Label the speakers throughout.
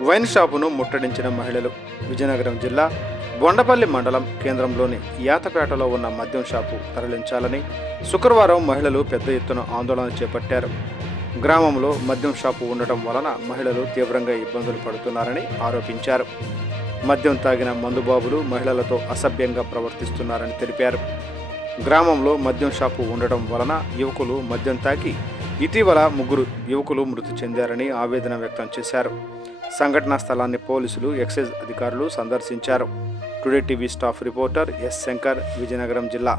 Speaker 1: Wine షాపును ముట్టడించిన మహిళలు. విజయనగరం జిల్లా బొండపల్లి మండలం కేంద్రంలోని యాతపేటలో ఉన్న మద్యం షాపు తరలించాలని శుక్రవారం మహిళలు పెద్ద ఎత్తున ఆందోళన చేపట్టారు. గ్రామంలో మద్యం షాపు ఉండటం వలన మహిళలు తీవ్రంగా ఇబ్బందులు పడుతున్నారని ఆరోపించారు. మద్యం తాగిన మందుబాబులు మహిళలతో అసభ్యంగా ప్రవర్తిస్తున్నారని తెలిపారు. గ్రామంలో మద్యం షాపు ఉండటం వలన యువకులు మద్యం తాకి ఇటీవల ముగ్గురు యువకులు మృతి చెందారని ఆవేదన వ్యక్తం చేశారు. సంఘటనా స్థలాన్ని పోలీసులు ఎక్సైజ్ అధికారులు సందర్శించారు. Today TV staff reporter S Shankar Vizianagaram జిల్లా.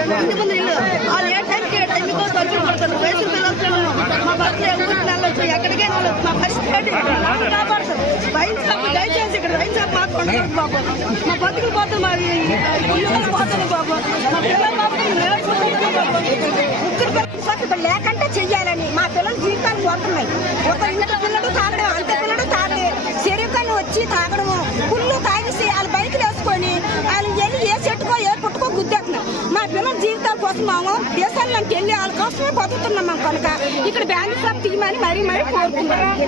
Speaker 2: ఇంటి ముందు ఇల్లు. వాళ్ళు ఏ టైంకి ఏ తలుపులు పడతారు వయసు పిల్లలు మా భర్తలు ఎగురు ఎక్కడికే మా పరిస్థితి ఏంటి? కాపాడుతారు. వైన్ షాప్ దయచేసి ఇక్కడ వైన్ షాప్ మాకు ఉండదు బాబు. మా బతుకులు పోతుంది మా ఇల్లు బాబు. మా పిల్లలు ముగ్గురు సార్ లేకంటే చెయ్యాలని మా పిల్లల జీవితాలు పోతున్నాయి. ఒక ఇంటి పిల్లలు కోసం మేము దేశాలకు వెళ్ళి వాళ్ళ కోసమే బతుకుతున్నాం మేము కనుక. ఇక్కడ బ్యాంక్ షాప్ తీయమని మరీ మరీ కోరుకుంటున్నాం.